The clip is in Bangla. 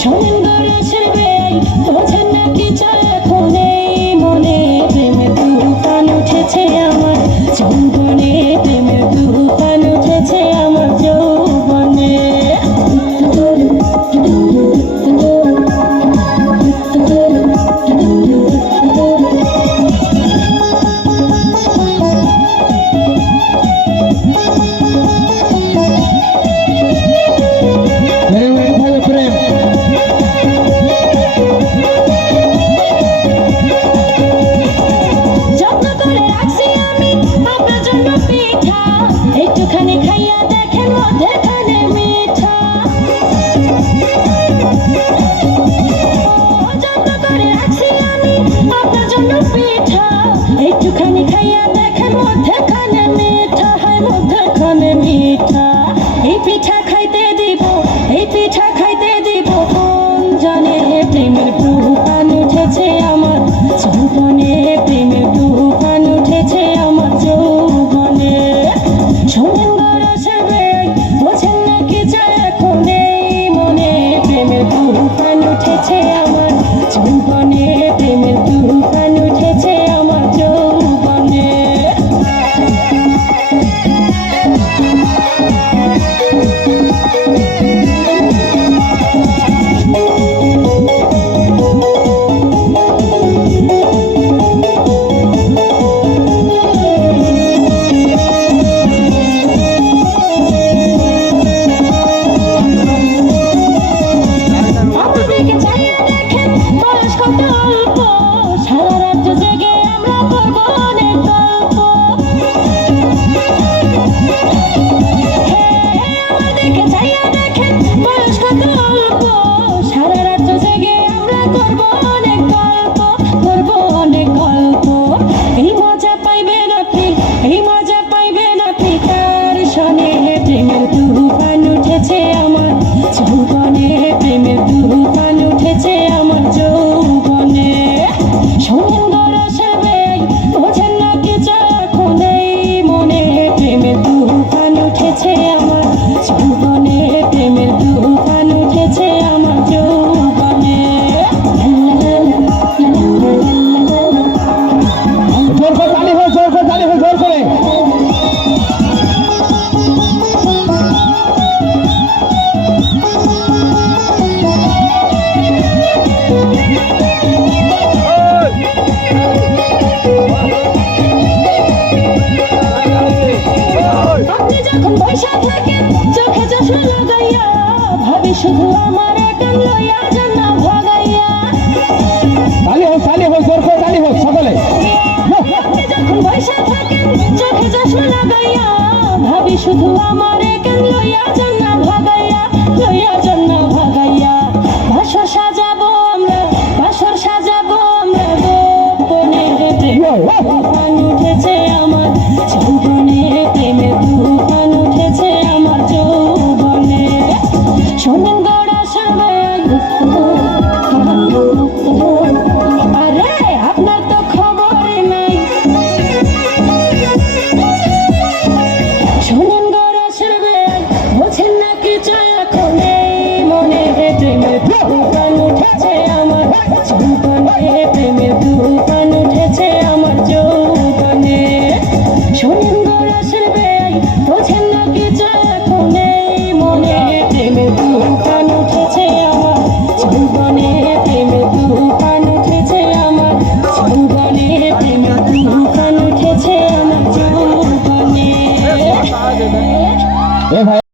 শোনেন গো রসের বেয়াই বোঝেন না কি চলে এখন এই মনে প্রেমের তুফান উঠেছে আমার যৌবনে প্রেমের তুফান উঠেছে আমার যৌবনে একটুখানি খাইয়া দেখেন মধ্যেখানে মিঠা যত্ন করে রাখছি আমি আপনার জন্য পিঠা একটুখানি খাইয়া দেখেন মধ্যেখানে মিঠা হয় মধ্যেখানে মিঠা এই পিঠা খাইতে দিব এই পিঠা খাইতে দিব কোন জানে প্রেমের তুফান উঠেছে আমার যৌবনে প্রেমের তুফান উঠেছে আমার যৌবনে শোনেন গো রসের বেয়াই বোঝেন না কি চায় এখন এই মনে প্রেমের তুফান উঠেছে আমার যৌবনে প্রেমের তুফান উঠেছে আমার যৌবনে সারা রাত জেগে আমরা করবো অনেক গল্প আমাদেরকে চাইয়া দেখেন বয়স কত অল্প সারা রাত জেগে আমরা করবো অনেক গল্প করবো অনেক গল্প এই মজা পাইবেন আপনি এই মজা পাইবেন আপনি তার সনে প্রেমের তুফান উঠেছে আমার যৌবনে প্রেমের তুফান উঠেছে আমার যৌবনে শোনেন গো রসের বেয়াই বোঝেন না কি চায় এখন এই মনে প্রেমের তুফান উঠেছে আমার যৌবনে প্রেমের তুফান উঠেছে আমার যৌবনে জোর করে তালি হোক জোর করে তালি হোক জোর করে আপনি যখন বৈশা থাকেন চোখে চশমা লাগাইয়া ভাবি শুধু আমার একান লইয়া যান না ভাগাইয়া তালি হোক জোর করে তালি হোক সকলে আপনি যখন বৈশা থাকেন চোখে চশমা লাগাইয়া ভাবি শুধু আমার একান লইয়া যান না ভাগাইয়া লইয়া